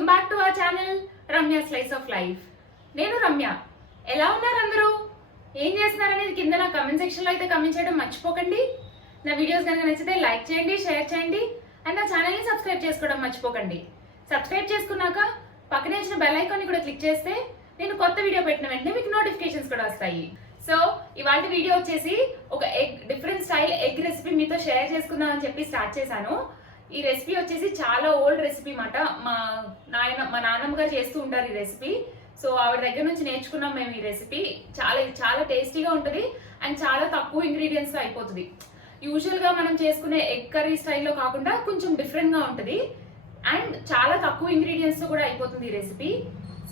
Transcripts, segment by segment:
Welcome back to our channel Ramya slice of life. నేను రమ్య. ఎలా ఉన్నారు అందరూ? ఏం చేస్తున్నారు అనేది కింద నా కమెంట్ సెక్షన్లో అయితే కమెంట్ చేయడం మర్చిపోకండి. నా వీడియోస్ కనుక నచ్చితే లైక్ చేయండి, షేర్ చేయండి అండ్ నా ఛానల్ని సబ్స్క్రైబ్ చేసుకోవడం మర్చిపోకండి. సబ్స్క్రైబ్ చేసుకున్నాక పక్కనే వచ్చిన బెల్ ఐకాన్ని కూడా క్లిక్ చేస్తే నేను కొత్త వీడియో పెట్టిన వెంటనే మీకు నోటిఫికేషన్స్ కూడా వస్తాయి. సో ఇవాళ వీడియో వచ్చేసి ఒక డిఫరెంట్ స్టైల్ ఎగ్ రెసిపీ మీతో షేర్ చేసుకుందాం అని చెప్పి స్టార్ట్ చేశాను. ఈ రెసిపీ వచ్చేసి చాలా ఓల్డ్ రెసిపీ మాట. మా నాన్నమ్మ గారు చేస్తూ ఉంటారు ఈ రెసిపీ. సో ఆవిడ దగ్గర నుంచి నేర్చుకున్నాం మేము ఈ రెసిపీ. చాలా టేస్టీగా ఉంటుంది అండ్ చాలా తక్కువ ఇంగ్రీడియంట్స్తో అయిపోతుంది. యూజువల్గా మనం చేసుకునే ఎగ్ కర్రీ స్టైల్లో కాకుండా కొంచెం డిఫరెంట్గా ఉంటుంది అండ్ చాలా తక్కువ ఇంగ్రీడియంట్స్తో కూడా అయిపోతుంది ఈ recipe.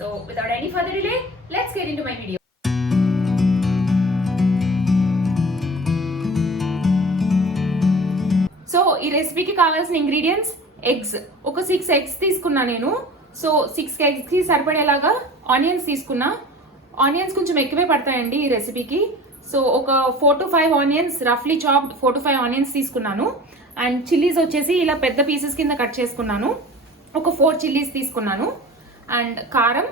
So without any further delay let's get into my video. So ఈ రెసిపీకి కావాల్సిన ఇంగ్రీడియంట్స్ ఎగ్స్. ఒక 6 eggs తీసుకున్నా నేను. సో 6 eggsకి సరిపడేలాగా ఆనియన్స్ తీసుకున్నా. ఆనియన్స్ కొంచెం ఎక్కువే పడతాయండి ఈ రెసిపీకి. సో ఒక 4 to 5 ఆనియన్స్, రఫ్లీ చాప్డ్ 4 to 5 ఆనియన్స్ తీసుకున్నాను. అండ్ చిల్లీస్ వచ్చేసి ఇలా పెద్ద పీసెస్ కింద కట్ చేసుకున్నాను. ఒక 4 చిల్లీస్ తీసుకున్నాను. అండ్ కారం,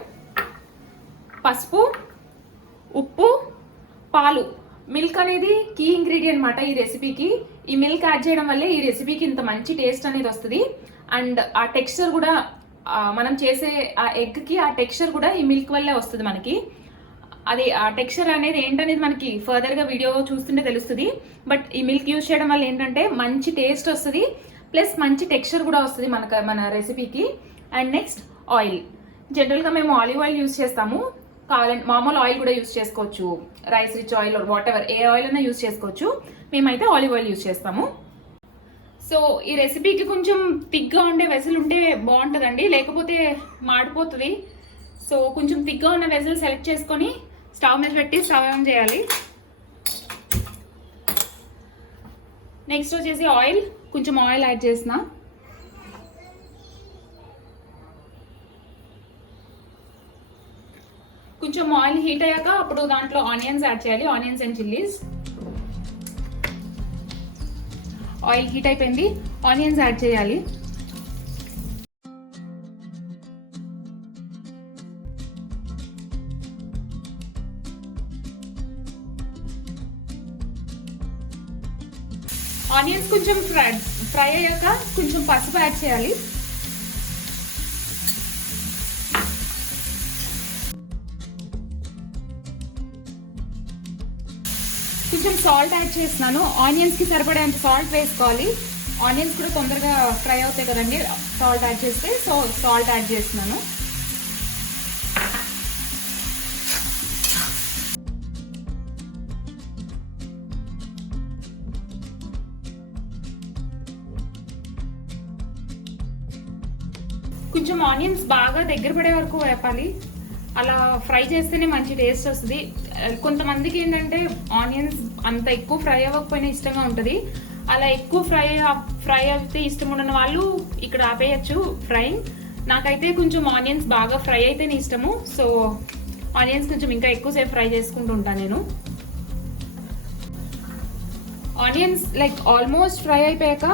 పసుపు, ఉప్పు, పాలు. మిల్క్ అనేది కీ ఇంగ్రీడియంట్ మాట ఈ రెసిపీకి. ఈ మిల్క్ యాడ్ చేయడం వల్లే ఈ రెసిపీకి ఇంత మంచి టేస్ట్ అనేది వస్తుంది. అండ్ ఆ టెక్స్చర్ కూడా మనం చేసే ఆ ఎగ్కి ఆ టెక్స్చర్ కూడా ఈ మిల్క్ వల్లే వస్తుంది మనకి. అది ఆ టెక్స్చర్ అనేది ఏంటనేది మనకి ఫర్దర్గా వీడియో చూస్తుంటే తెలుస్తుంది. బట్ ఈ మిల్క్ యూజ్ చేయడం వల్ల ఏంటంటే మంచి టేస్ట్ వస్తుంది, ప్లస్ మంచి టెక్స్చర్ కూడా వస్తుంది మన రెసిపీకి. And next oil. జనరల్గా మేము ఆలివ్ ఆయిల్ యూజ్ చేస్తాము. కావాలంటే మామూలు ఆయిల్ కూడా యూజ్ చేసుకోవచ్చు, rice rich oil what ever A oil అయినా యూజ్ చేసుకోవచ్చు. మేమైతే ఆలివ్ ఆయిల్ యూజ్ చేస్తాము. సో ఈ రెసిపీకి కొంచెం థిక్గా ఉండే వెసల్ ఉంటే బాగుంటుందండి, లేకపోతే మాడిపోతుంది. సో కొంచెం థిక్గా ఉన్న వెసల్ సెలెక్ట్ చేసుకొని స్టవ్ మీద పెట్టి స్టవ్ ఆన్ చేయాలి. నెక్స్ట్ వచ్చేసి ఆయిల్. కొంచెం ఆయిల్ యాడ్ చేసిన. కొంచెం ఆయిల్ హీట్ అయ్యాక అప్పుడు దాంట్లో ఆనియన్స్ యాడ్ చేయాలి, onions and chillies. Oil heat అయిపోయింది, ఆనియన్స్ యాడ్ చేయాలి. ఆనియన్స్ కొంచెం ఫ్రై అయ్యాక కొంచెం పసుపు యాడ్ చేయాలి. కొంచెం సాల్ట్ యాడ్ చేస్తున్నాను. ఆనియన్స్కి సరిపడేంత సాల్ట్ వేసుకోవాలి. ఆనియన్స్ కూడా తొందరగా ఫ్రై అవుతాయి కదండి సాల్ట్ యాడ్ చేస్తే. సో సాల్ట్ యాడ్ చేస్తున్నాను. కొంచెం ఆనియన్స్ బాగా దగ్గర పడే వరకు వేపాలి. అలా ఫ్రై చేస్తేనే మంచి టేస్ట్ వస్తుంది. కొంతమందికి ఏంటంటే ఆనియన్స్ అంత ఎక్కువ ఫ్రై అవ్వకపోయినా ఇష్టంగా ఉంటుంది. అలా ఎక్కువ ఫ్రై అయితే ఇష్టం ఉన్న వాళ్ళు ఇక్కడ ఆపేయచ్చు ఫ్రైయింగ్. నాకైతే కొంచెం ఆనియన్స్ బాగా ఫ్రై అయితేనే ఇష్టము. సో ఆనియన్స్ కొంచెం ఇంకా ఎక్కువసేపు ఫ్రై చేసుకుంటూ ఉంటాను నేను. ఆనియన్స్ ఆల్మోస్ట్ ఫ్రై అయిపోయాక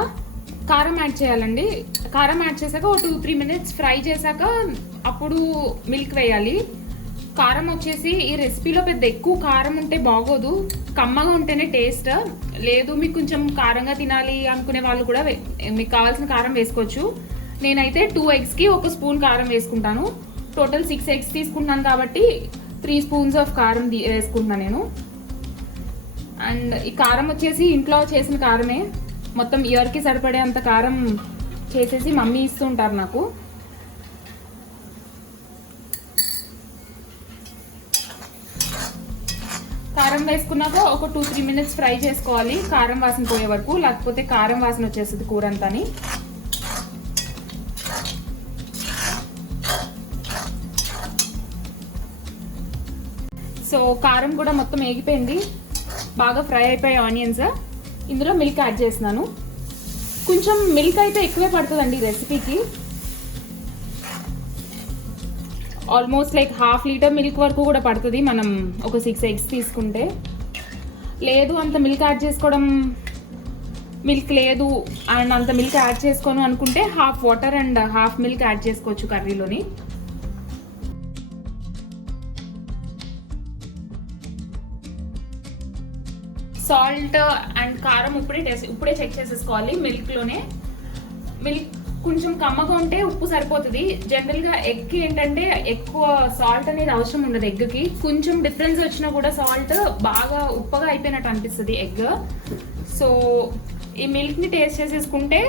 కారం యాడ్ చేయాలండి. కారం యాడ్ చేశాక ఒక 2-3 minutes ఫ్రై చేశాక అప్పుడు మిల్క్ వేయాలి. కారం వచ్చేసి ఈ రెసిపీలో పెద్ద ఎక్కువ కారం ఉంటే బాగోదు, కమ్మగా ఉంటేనే టేస్ట్. లేదు మీకు కొంచెం కారంగా తినాలి అనుకునే వాళ్ళు కూడా మీకు కావాల్సిన కారం వేసుకోవచ్చు. నేనైతే 2 eggsకి 1 spoon కారం వేసుకుంటాను. టోటల్ 6 eggs తీసుకుంటాను కాబట్టి 3 spoons ఆఫ్ కారం వేసుకుంటున్నాను నేను. అండ్ ఈ కారం వచ్చేసి ఇంట్లో చేసిన కారమే. మొత్తం ఇయర్కి సరిపడే అంత కారం చేసేసి మమ్మీ ఇస్తూ ఉంటారు నాకు. కారం వేసుకున్నాక ఒక 2-3 minutes ఫ్రై చేసుకోవాలి కారం వాసన పోయే వరకు, లేకపోతే కారం వాసన వచ్చేస్తుంది కూర అంతాని. సో కారం కూడా మొత్తం వేగిపోయింది, బాగా ఫ్రై అయిపోయాయి ఆనియన్స్. ఇందులో మిల్క్ యాడ్ చేస్తున్నాను. కొంచెం మిల్క్ అయితే ఎక్కువే పడుతుందండి ఈ రెసిపీకి. ఆల్మోస్ట్ 1/2 liter మిల్క్ వరకు కూడా పడుతుంది మనం ఒక 6 eggs తీసుకుంటే. లేదు అంత మిల్క్ యాడ్ చేసుకోవడం మిల్క్ లేదు అండ్ అంత మిల్క్ యాడ్ చేసుకోను అనుకుంటే half water and half milk add చేసుకోవచ్చు కర్రీలోని. సాల్ట్ అండ్ కారం ఇప్పుడే చెక్ చేసేసుకోవాలి మిల్క్లోనే. మిల్క్ కొంచెం కమ్మగా ఉంటే ఉప్పు సరిపోతుంది. జనరల్గా ఎగ్ ఏంటంటే ఎక్కువ సాల్ట్ అనేది అవసరం ఉండదు ఎగ్కి. కొంచెం డిఫరెన్స్ వచ్చినా కూడా సాల్ట్ బాగా ఉప్పగా అయిపోయినట్టు అనిపిస్తుంది ఎగ్. సో ఈ మిల్క్ని టేస్ట్ చేసేసుకుంటే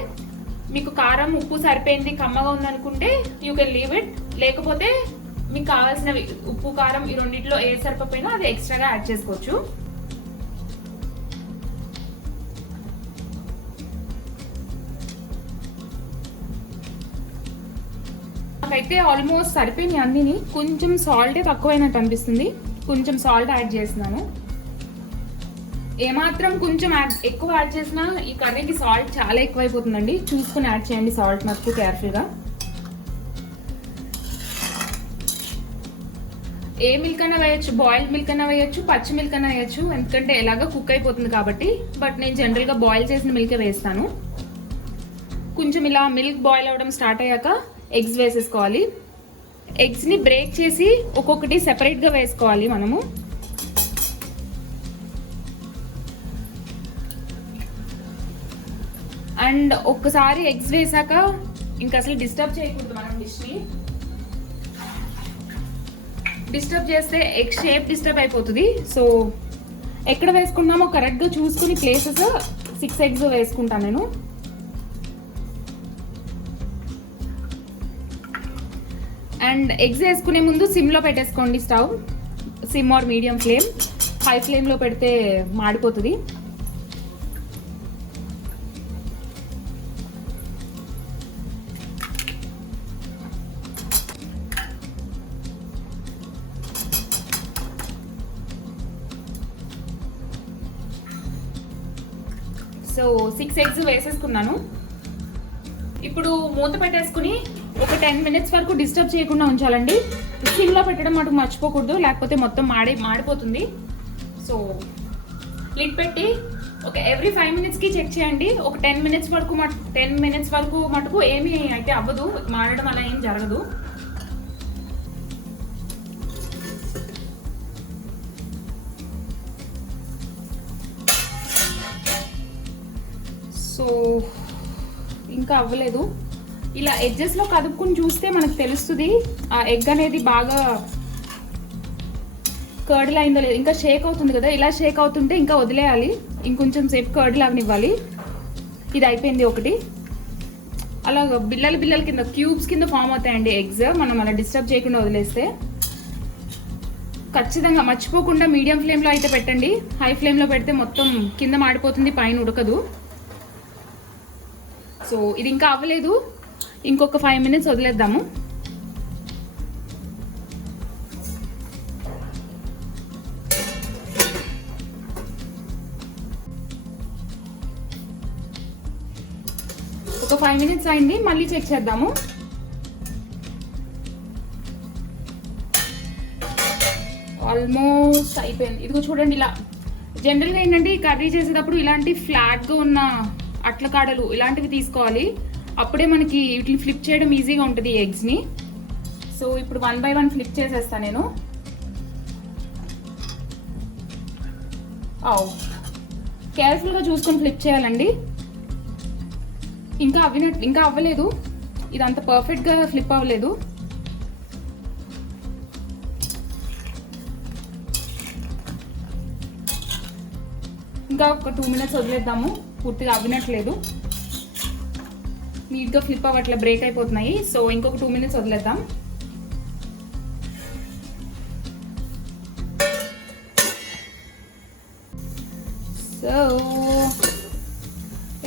మీకు కారం ఉప్పు సరిపోయింది, కమ్మగా ఉందనుకుంటే యూ కెన్ లీవ్ ఇట్. లేకపోతే మీకు కావాల్సినవి ఉప్పు కారం ఈ రెండింటిలో ఏ సరిపోయినా అది ఎక్స్ట్రాగా యాడ్ చేసుకోవచ్చు. నాకైతే ఆల్మోస్ట్ సరిపోయినాయి అన్నిని. కొంచెం సాల్టే తక్కువైనట్టు అనిపిస్తుంది, కొంచెం సాల్ట్ యాడ్ చేస్తున్నాను. ఏమాత్రం కొంచెం ఎక్కువ యాడ్ చేసినా ఈ కర్రీకి సాల్ట్ చాలా ఎక్కువైపోతుందండి. చూసుకుని యాడ్ చేయండి సాల్ట్ మటుకు కేర్ఫుల్గా. ఏ మిల్క్ అయినా వేయచ్చు, బాయిల్డ్ మిల్క్ అయినా వేయచ్చు, పచ్చి మిల్క్ అయినా వేయచ్చు, ఎందుకంటే ఎలాగో కుక్ అయిపోతుంది కాబట్టి. బట్ నేను జనరల్గా బాయిల్ చేసిన మిల్కే వేస్తాను. కొంచెం ఇలా మిల్క్ బాయిల్ అవ్వడం స్టార్ట్ అయ్యాక ఎగ్స్ వేసేసుకోవాలి. ఎగ్స్ని బ్రేక్ చేసి ఒక్కొక్కటి సెపరేట్గా వేసుకోవాలి మనము. అండ్ ఒక్కసారి ఎగ్స్ వేసాక ఇంకా అసలు డిస్టర్బ్ చేయకూడదు మనం డిష్ని. డిస్టర్బ్ చేస్తే ఎగ్ షేప్ డిస్టర్బ్ అయిపోతుంది. సో ఎక్కడ వేసుకున్నామో కరెక్ట్గా చూసుకుని ప్లేసెస్ 6 ఎగ్స్ వేసుకుంటాను నేను. అండ్ ఎగ్స్ వేసుకునే ముందు సిమ్లో పెట్టేసుకోండి stove. SIM are medium flame. High ఫ్లేమ్లో పెడితే మాడిపోతుంది. సో 6 ఎగ్స్ వేసేసుకున్నాను. ఇప్పుడు మూత పెట్టేసుకుని ఒక 10 మినిట్స్ వరకు డిస్టర్బ్ చేయకుండా ఉంచాలండి. సిమ్లో పెట్టడం మటుకు మర్చిపోకూడదు, లేకపోతే మొత్తం మాడిపోతుంది. సో లిడ్ పెట్టి ఒక ఎవ్రీ 5 మినిట్స్కి చెక్ చేయండి. ఒక 10 మినిట్స్ వరకు మటుకు ఏమీ అయితే అవ్వదు, మాడడం అలా ఏం జరగదు. సో ఇంకా అవ్వలేదు. ఇలా ఎడ్జెస్లో కదుపుకుని చూస్తే మనకు తెలుస్తుంది ఆ ఎగ్ అనేది బాగా కర్డ్ అయిందో లేదు. ఇంకా షేక్ అవుతుంది కదా, ఇలా షేక్ అవుతుంటే ఇంకా వదిలేయాలి. ఇంకొంచెం సేపు కర్డ్ లాగనివ్వాలి. ఇది అయిపోయింది ఒకటి. అలా బిల్లల కింద క్యూబ్స్ కింద ఫామ్ అవుతాయండి ఎగ్స్, మనం అలా డిస్టర్బ్ చేయకుండా వదిలేస్తే. ఖచ్చితంగా మర్చిపోకుండా మీడియం ఫ్లేమ్లో అయితే పెట్టండి. హై ఫ్లేమ్లో పెడితే మొత్తం కింద మాడిపోతుంది, పైన ఉడకదు. సో ఇది ఇంకా అవ్వలేదు, ఇంకొక 5 మినిట్స్ వదిలేద్దాము. ఒక 5 మినిట్స్ అయింది, మళ్ళీ చెక్ చేద్దాము. ఆల్మోస్ట్ అయిపోయింది. ఇదిగో చూడండి, ఇలా జనరల్గా ఏంటంటే ఈ కర్రీ చేసేటప్పుడు ఇలాంటి ఫ్లాట్గా ఉన్న అట్ల కాడలు ఇలాంటివి తీసుకోవాలి. అప్పుడే మనకి వీటిని ఫ్లిప్ చేయడం ఈజీగా ఉంటుంది ఈ ఎగ్స్ని. సో ఇప్పుడు 1 బై 1 ఫ్లిప్ చేసేస్తాను నేను. కేర్ఫుల్గా చూసుకొని ఫ్లిప్ చేయాలండి. ఇంకా అవ్వలేదు, ఇది అంత పర్ఫెక్ట్గా ఫ్లిప్ అవ్వలేదు. ఇంకా ఒక 2 మినిట్స్ వదిలేద్దాము. పూర్తిగా అవ్వినట్లేదు, నీట్గా ఫ్లిప్ అవ్వట్లే, బ్రేక్ అయిపోతున్నాయి. సో ఇంకొక 2 మినిట్స్ వదిలేద్దాం. So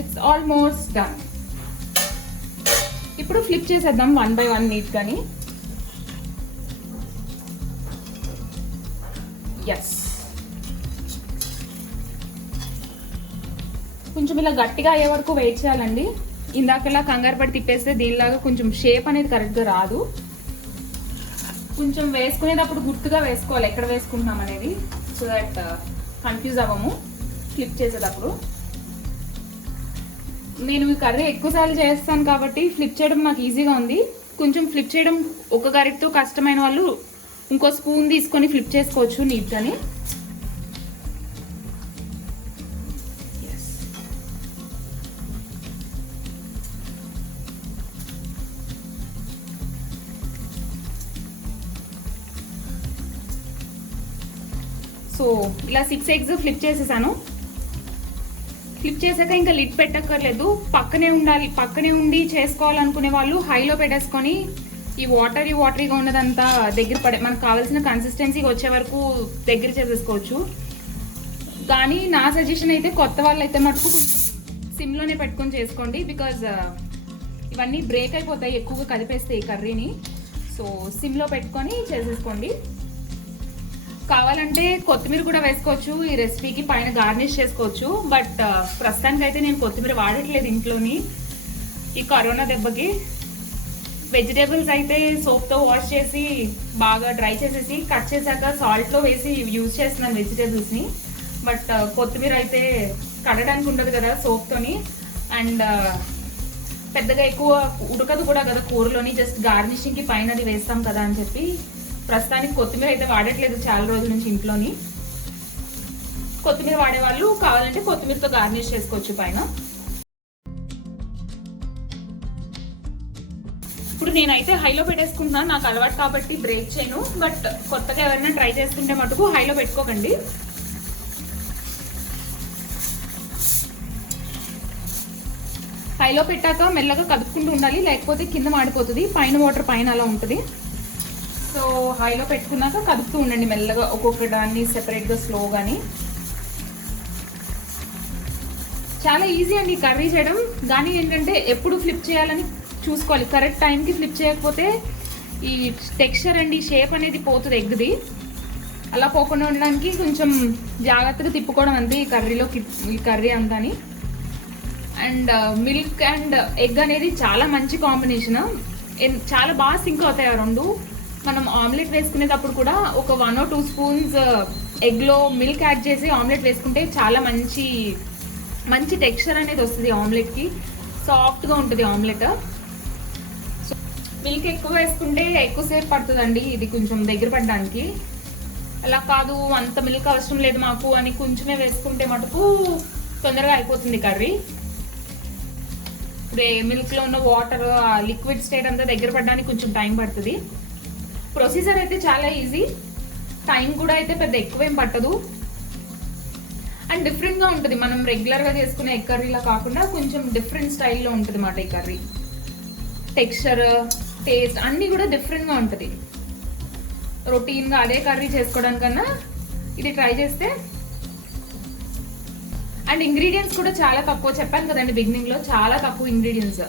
it's almost done. ఇప్పుడు ఫ్లిప్ చేసేద్దాం 1 బై 1 నీట్గాని. ఎస్, కొంచెం ఇలా గట్టిగా అయ్యే వరకు వెయిట్ చేయాలండి. ఇందాకలా కంగారు పడి తిప్పేస్తే దీనిలాగా కొంచెం షేప్ అనేది కరెక్ట్గా రాదు. కొంచెం వేసుకునేటప్పుడు గుర్తుగా వేసుకోవాలి ఎక్కడ వేసుకుంటున్నాం అనేది, సో దట్ కన్ఫ్యూజ్ అవ్వము ఫ్లిప్ చేసేటప్పుడు. నేను ఈ కర్రీ ఎక్కువసార్లు చేస్తాను కాబట్టి ఫ్లిప్ చేయడం నాకు ఈజీగా ఉంది. కొంచెం ఫ్లిప్ చేయడం ఒక గరిటతో కష్టమైన వాళ్ళు ఇంకో స్పూన్ తీసుకొని ఫ్లిప్ చేసుకోవచ్చు నీట్గాని. సో ఇలా 6 eggs ఫ్లిప్ చేసేసాను. ఫ్లిప్ చేశాక ఇంకా లిడ్ పెట్టక్కర్లేదు, పక్కనే ఉండి చేసుకోవాలనుకునే వాళ్ళు హైలో పెట్టేసుకొని ఈ వాటరీగా ఉన్నదంతా దగ్గర మనకు కావాల్సిన కన్సిస్టెన్సీకి వచ్చే వరకు దగ్గర చేసేసుకోవచ్చు. కానీ నా సజెషన్ అయితే కొత్త వాళ్ళు అయితే మటుకు కొంచెం సిమ్లోనే పెట్టుకొని చేసుకోండి. బికాజ్ ఇవన్నీ బ్రేక్ అయిపోతాయి ఎక్కువగా కలిపేస్తాయి ఈ కర్రీని. సో సిమ్లో పెట్టుకొని చేసేసుకోండి. కావాలంటే కొత్తిమీర కూడా వేసుకోవచ్చు ఈ రెసిపీకి, పైన గార్నిష్ చేసుకోవచ్చు. బట్ ప్రస్తుతానికి అయితే నేను కొత్తిమీర వాడట్లేదు ఇంట్లోని ఈ కరోనా దెబ్బకి. వెజిటేబుల్స్ అయితే సోప్తో వాష్ చేసి బాగా డ్రై చేసేసి కట్ చేశాక సాల్ట్లో వేసి యూజ్ చేస్తున్నాను వెజిటేబుల్స్ని. బట్ కొత్తిమీర అయితే కడడానికి ఉండదు కదా సోప్తోని, అండ్ పెద్దగా ఎక్కువ ఉడకదు కూడా కదా కూరలోని, జస్ట్ గార్నిషింగ్కి పైన అది వేస్తాం కదా అని చెప్పి ప్రస్తుతానికి కొత్తిమీర అయితే వాడట్లేదు చాలా రోజుల నుంచి ఇంట్లోని. కొత్తిమీర వాడేవాళ్ళు కావాలంటే కొత్తిమీరతో గార్నిష్ చేసుకోవచ్చు పైన. ఇప్పుడు నేనైతే హైలో పెట్టేసుకుంటున్నాను, నాకు అలవాటు కాబట్టి బ్రేక్ చేయను. బట్ కొత్తగా ఎవరైనా ట్రై చేస్తుంటే మటుకు హైలో పెట్టుకోకండి. హైలో పెట్టాక మెల్లగా కదుపుకుంటూ ఉండాలి, లేకపోతే కింద మాడిపోతుంది, పైన వాటర్ పైన అలా ఉంటుంది. సో హైలో పెట్టుకున్నాక కదుపుతూ ఉండండి మెల్లగా, ఒక్కొక్క దాన్ని సెపరేట్గా స్లోగాని. చాలా ఈజీ అండి కర్రీ చేయడం, కానీ ఏంటంటే ఎప్పుడు ఫ్లిప్ చేయాలని చూసుకోవాలి. కరెక్ట్ టైంకి ఫ్లిప్ చేయకపోతే ఈ టెక్స్చర్ అండ్ ఈ షేప్ అనేది పోతుంది ఎగ్ది. అలా పోకుండా ఉండడానికి కొంచెం జాగ్రత్తగా తిప్పుకోవడం అంతే ఈ కర్రీ అంతాని. అండ్ మిల్క్ అండ్ ఎగ్ అనేది చాలా మంచి కాంబినేషన్, చాలా బాగా సింక్ అవుతాయి ఆ రెండు. మనం ఆమ్లెట్ వేసుకునేటప్పుడు కూడా ఒక 1 or 2 స్పూన్స్ ఎగ్లో మిల్క్ యాడ్ చేసి ఆమ్లెట్ వేసుకుంటే చాలా మంచి టెక్స్చర్ అనేది వస్తుంది ఆమ్లెట్కి, సాఫ్ట్గా ఉంటుంది ఆమ్లెట్. సో మిల్క్ ఎక్కువ వేసుకుంటే ఎక్కువసేపు పడుతుందండి ఇది కొంచెం దగ్గర పడడానికి. అలా కాదు అంత మిల్క్ అవసరం లేదు మాకు అని కొంచెమే వేసుకుంటే మటుకు తొందరగా అయిపోతుంది కర్రీ. ఇప్పుడు మిల్క్లో ఉన్న వాటర్ లిక్విడ్ స్టేట్ అంతా దగ్గర పడడానికి కొంచెం టైం పడుతుంది. ప్రొసీజర్ అయితే చాలా ఈజీ, టైం కూడా అయితే పెద్ద ఎక్కువేం పట్టదు, అండ్ డిఫరెంట్గా ఉంటుంది. మనం రెగ్యులర్గా చేసుకునే ఎగ్ కర్రీలా కాకుండా కొంచెం డిఫరెంట్ స్టైల్లో ఉంటుంది అన్నమాట ఈ కర్రీ. టెక్స్చర్, టేస్ట్ అన్నీ కూడా డిఫరెంట్గా ఉంటుంది. రొటీన్గా అదే కర్రీ చేసుకోవడానికన్నా ఇది ట్రై చేస్తే. అండ్ ఇంగ్రీడియంట్స్ కూడా చాలా తక్కువ, చెప్పాను కదండి బిగినింగ్లో, చాలా తక్కువ ఇంగ్రీడియంట్స్,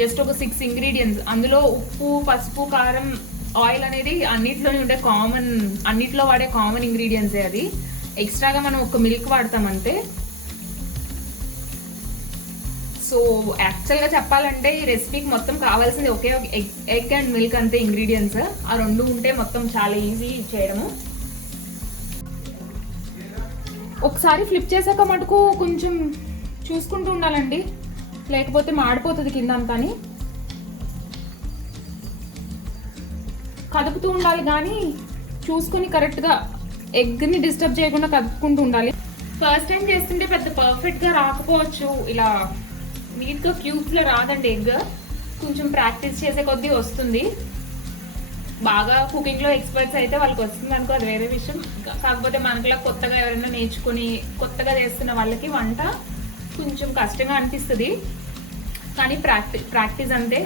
జస్ట్ ఒక 6 ఇంగ్రీడియంట్స్. అందులో ఉప్పు, పసుపు, కారం, ఆయిల్ అనేది అన్నిట్లో వాడే కామన్ ఇంగ్రీడియంట్సే. అది ఎక్స్ట్రాగా మనం ఒక మిల్క్ వాడతాం అంతే. సో యాక్చువల్గా చెప్పాలంటే ఈ రెసిపీకి మొత్తం కావాల్సింది ఒకే ఎగ్ అండ్ మిల్క్ అంతే ఇంగ్రీడియంట్స్. ఆ రెండు ఉంటే మొత్తం చాలా ఈజీ చేయడము. ఒకసారి ఫ్లిప్ చేశాక మటుకు కొంచెం చూసుకుంటూ ఉండాలండి, లేకపోతే మాడిపోతుంది కింద అంతాని. కదుపుతూ ఉండాలి కానీ చూసుకొని కరెక్ట్గా ఎగ్ని డిస్టర్బ్ చేయకుండా కదుపుకుంటూ ఉండాలి. ఫస్ట్ టైం చేస్తుంటే పెద్ద పర్ఫెక్ట్గా రాకపోవచ్చు, ఇలా నీట్గా క్యూబ్స్లో రాదండి ఎగ్. కొంచెం ప్రాక్టీస్ చేసే కొద్దీ వస్తుంది. బాగా కుకింగ్లో ఎక్స్పర్ట్స్ అయితే వాళ్ళకి వస్తుంది అనుకో, అది వేరే విషయం. కాకపోతే మనకులా కొత్తగా ఎవరైనా నేర్చుకుని కొత్తగా చేస్తున్న వాళ్ళకి వంట కొంచెం కష్టంగా అనిపిస్తుంది. కానీ ప్రాక్టీస్ అంతే.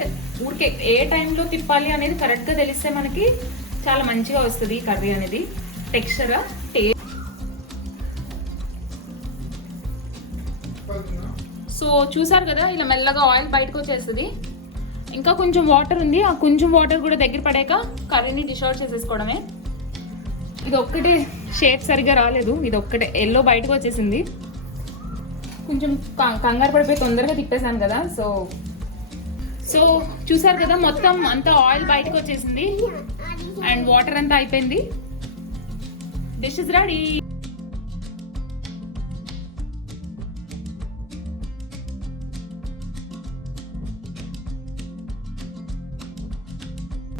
ఊరికే ఏ టైంలో తిప్పాలి అనేది కరెక్ట్గా తెలిస్తే మనకి చాలా మంచిగా వస్తుంది కర్రీ అనేది, టెక్స్చర్, టేస్ట్. సో చూసారు కదా ఇలా మెల్లగా ఆయిల్ బయటకు వచ్చేస్తుంది. ఇంకా కొంచెం వాటర్ ఉంది, ఆ కొంచెం వాటర్ కూడా దగ్గర పడాక కర్రీని డిష్ అవుట్ చేసేసుకోవడమే. ఇది ఒక్కటే షేప్ సరిగ్గా రాలేదు, ఇది ఒక్కటే ఎల్లో బయటకు వచ్చేసింది. కొంచెం కంగారు పడిపోయి తొందరగా తిప్పేశాను కదా. సో చూసారు కదా మొత్తం అంతా ఆయిల్ బయటకు వచ్చేసింది అండ్ వాటర్ అంతా అయిపోయింది. Dish is ready.